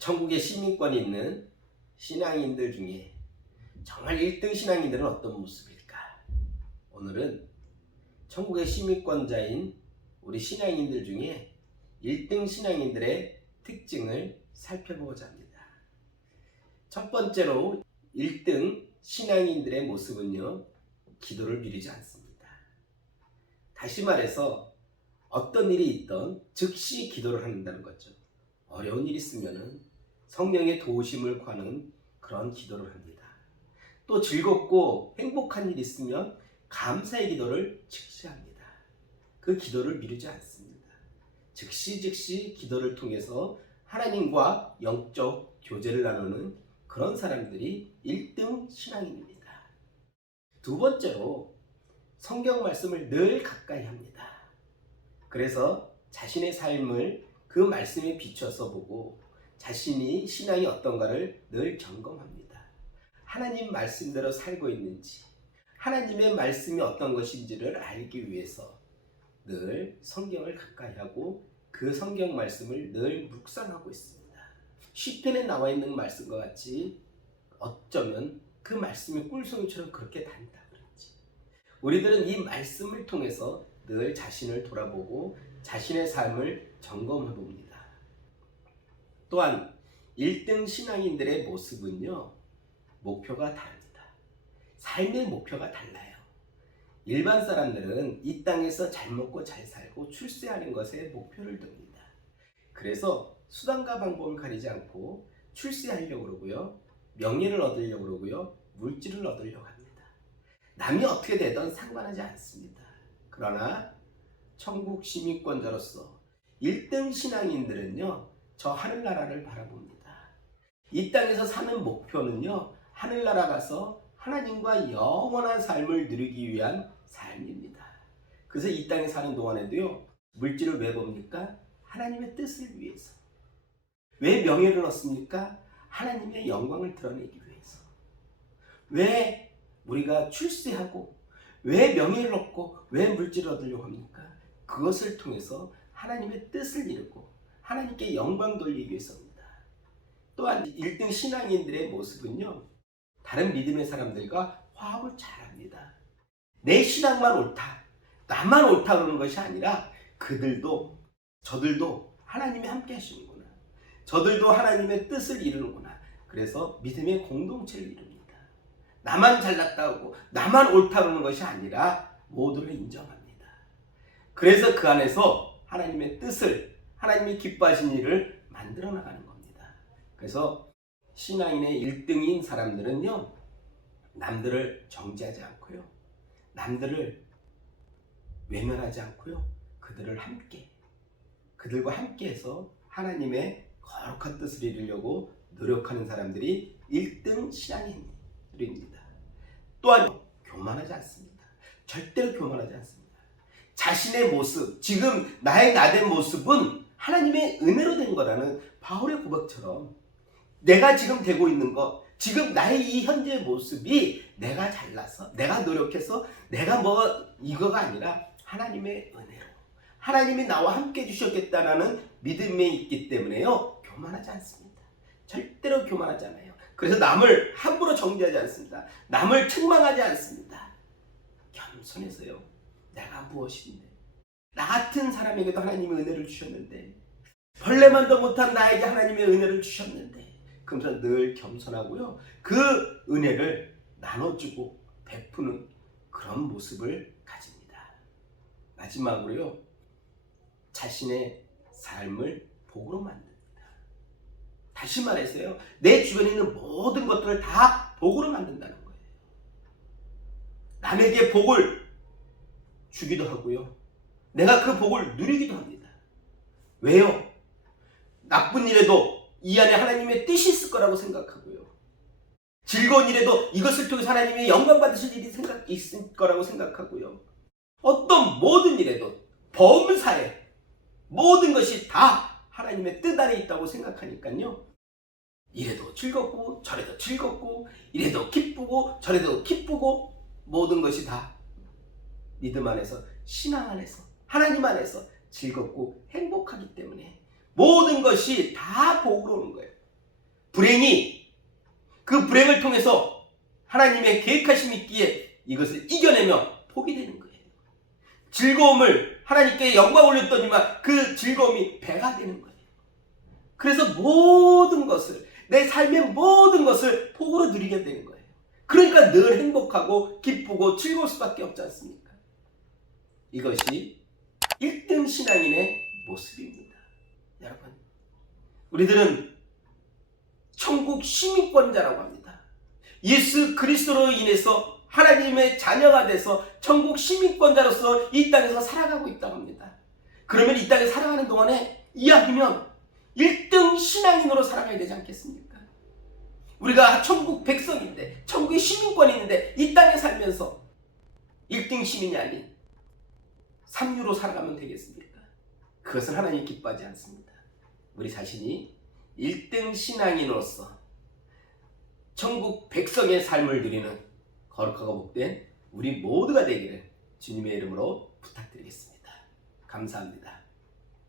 천국에 시민권이 있는 신앙인들 중에 정말 1등 신앙인들은 어떤 모습일까? 오늘은 천국의 시민권자인 우리 신앙인들 중에 1등 신앙인들의 특징을 살펴보고자 합니다. 첫 번째로 1등 신앙인들의 모습은요, 기도를 미루지 않습니다. 다시 말해서 어떤 일이 있던 즉시 기도를 한다는 거죠. 어려운 일이 있으면 성령의 도우심을 구하는 그런 기도를 합니다. 또 즐겁고 행복한 일이 있으면 감사의 기도를 즉시 합니다. 그 기도를 미루지 않습니다. 즉시 기도를 통해서 하나님과 영적 교제를 나누는 그런 사람들이 1등 신앙인입니다. 두 번째로 성경 말씀을 늘 가까이 합니다. 그래서 자신의 삶을 그 말씀에 비춰서 보고 자신이 신앙이 어떤가를 늘 점검합니다. 하나님 말씀대로 살고 있는지, 하나님의 말씀이 어떤 것인지를 알기 위해서 늘 성경을 가까이 하고 그 성경 말씀을 늘 묵상하고 있습니다. 시편에 나와 있는 말씀과 같이 어쩌면 그 말씀이 꿀송이처럼 그렇게 단다 그런지 우리들은 이 말씀을 통해서 늘 자신을 돌아보고 자신의 삶을 점검해 봅니다. 또한 1등 신앙인들의 모습은요, 목표가 다릅니다. 삶의 목표가 달라요. 일반 사람들은 이 땅에서 잘 먹고 잘 살고 출세하는 것에 목표를 둡니다. 그래서 수단과 방법을 가리지 않고 출세하려고 그러고요, 명예를 얻으려고 그러고요, 물질을 얻으려고 합니다. 남이 어떻게 되든 상관하지 않습니다. 그러나 천국 시민권자로서 1등 신앙인들은요, 저 하늘나라를 바라봅니다. 이 땅에서 사는 목표는요, 하늘나라 가서 하나님과 영원한 삶을 누리기 위한 삶입니다. 그래서 이 땅에 사는 동안에도요, 물질을 왜 봅니까? 하나님의 뜻을 위해서. 왜 명예를 얻습니까? 하나님의 영광을 드러내기 위해서. 왜 우리가 출세하고 왜 명예를 얻고 왜 물질을 얻으려고 합니까? 그것을 통해서 하나님의 뜻을 이루고 하나님께 영광 돌리기 위해서입니다. 또한 1등 신앙인들의 모습은요, 다른 믿음의 사람들과 화합을 잘합니다. 내 신앙만 옳다, 나만 옳다 그러는 것이 아니라 그들도 저들도 하나님이 함께 하시는구나, 저들도 하나님의 뜻을 이루는구나. 그래서 믿음의 공동체를 이룹니다. 나만 잘났다고 나만 옳다 그러는 것이 아니라 모두를 인정합니다. 그래서 그 안에서 하나님의 뜻을, 하나님이 기뻐하신 일을 만들어 나가는 겁니다. 그래서 신앙인의 1등인 사람들은요, 남들을 정죄하지 않고요, 남들을 외면하지 않고요, 그들과 함께해서 하나님의 거룩한 뜻을 이루려고 노력하는 사람들이 1등 신앙인들입니다. 또한 교만하지 않습니다. 절대로 교만하지 않습니다. 자신의 모습, 지금 나의 나된 모습은 하나님의 은혜로 된 거라는 바울의 고백처럼 내가 지금 되고 있는 것, 지금 나의 이 현재의 모습이 내가 잘나서, 내가 노력해서, 내가 이거가 아니라 하나님의 은혜로, 하나님이 나와 함께 주셨겠다라는 믿음에 있기 때문에요, 교만하지 않습니다. 절대로 교만하지 않아요. 그래서 남을 함부로 정죄하지 않습니다. 남을 책망하지 않습니다. 겸손해서요, 내가 무엇인데, 나 같은 사람에게도 하나님의 은혜를 주셨는데, 벌레만도 못한 나에게 하나님의 은혜를 주셨는데, 그러면서 늘 겸손하고요, 그 은혜를 나눠주고 베푸는 그런 모습을 가집니다. 마지막으로요, 자신의 삶을 복으로 만듭니다. 다시 말해서요, 내 주변에 있는 모든 것들을 다 복으로 만든다는 거예요. 남에게 복을 주기도 하고요, 내가 그 복을 누리기도 합니다. 왜요? 나쁜 일에도 이 안에 하나님의 뜻이 있을 거라고 생각하고요, 즐거운 일에도 이것을 통해서 하나님의 영광 받으실 일이 있을 거라고 생각하고요, 어떤 모든 일에도 범사에 모든 것이 다 하나님의 뜻 안에 있다고 생각하니까요, 이래도 즐겁고 저래도 즐겁고, 이래도 기쁘고 저래도 기쁘고, 모든 것이 다 믿음 안에서, 신앙 안에서, 하나님 안에서 즐겁고 행복하기 때문에 모든 것이 다 복으로 오는 거예요. 그 불행을 통해서 하나님의 계획하심이 있기에 이것을 이겨내며 포기되는 거예요. 즐거움을 하나님께 영광 올렸더니만 그 즐거움이 배가 되는 거예요. 그래서 모든 것을, 내 삶의 모든 것을 복으로 누리게 되는 거예요. 그러니까 늘 행복하고 기쁘고 즐거울 수밖에 없지 않습니까? 이것이 1등 신앙인의 모습입니다. 여러분, 우리들은 천국 시민권자라고 합니다. 예수 그리스도로 인해서 하나님의 자녀가 돼서 천국 시민권자로서 이 땅에서 살아가고 있다고 합니다. 그러면 이 땅에 살아가는 동안에 이왕이면 1등 신앙인으로 살아가야 되지 않겠습니까? 우리가 천국 백성인데, 천국의 시민권이 있는데 이 땅에 살면서 1등 시민이 아닌 3유로 살아가면 되겠습니까? 그것은 하나님 기뻐하지 않습니다. 우리 자신이 1등 신앙인으로서 천국 백성의 삶을 누리는 거룩하고 복된 우리 모두가 되기를 주님의 이름으로 부탁드리겠습니다. 감사합니다.